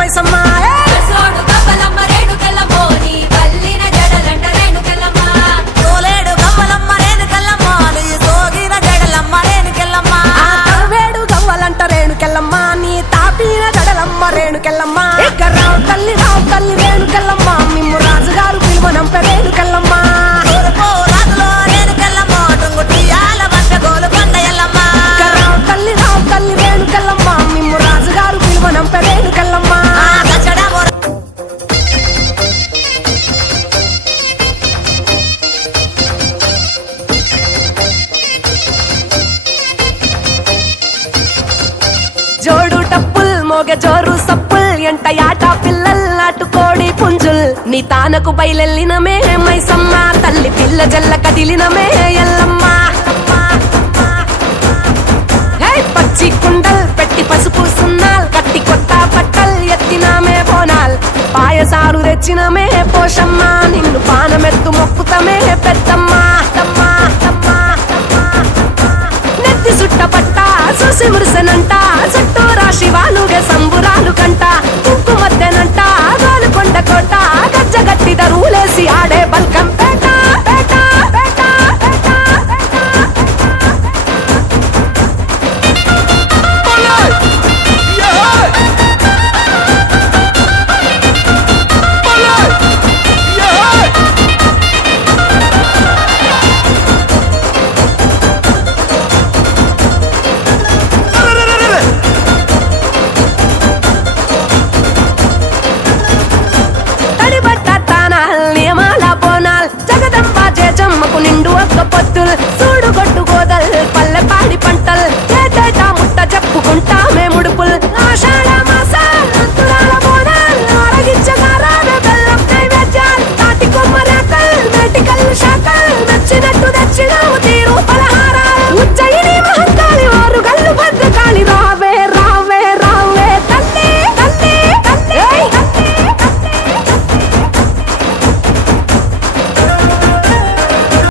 మైసమ్మ రేణుకెళ్ళమ్మ రావు తల్లి రేణుకెళ్ళమ్మ మిమ్ము రాజుగారు పిలువనంప రేణుకెళ్ళమ్మ రావు తల్లి రేణుకెళ్ళమ్మ మిమ్ము రాజుగారు పిలువనంప రేణుకెళ్ళమ్మ జోడు టప్పుల్ మోగ జోరు సప్పుల్ ఎంట యాట పిల్లల్ నాటుకోడి పుంజుల్ నీ తానకు బయలెల్లినమే మైసమ్మ తల్లి పిల్ల జల్ల కదిలినమే ఎల్లమ్మ పచ్చి కుండల్ పెట్టి పసుపు సున్నాల్ కట్టి కొత్త బట్టల్ ఎత్తినామే బోనాల్ పాయసారు తెచ్చినమే పోషమ్మ నిన్ను పానమెత్తు మొక్కుతమే పెద్దమ్మ నెత్తి సుట్టపట్ట చూసి మురిసెనంట చుట్టూ రాశివాలుగే సంబురాలు కంట ఉక్కు మద్దెనంట గోలుకొండ కోట గజ్జగట్టి దరువులేసి ఆడే బల్కం పేట పేట పేట నిండు ఒక్క పొత్తులు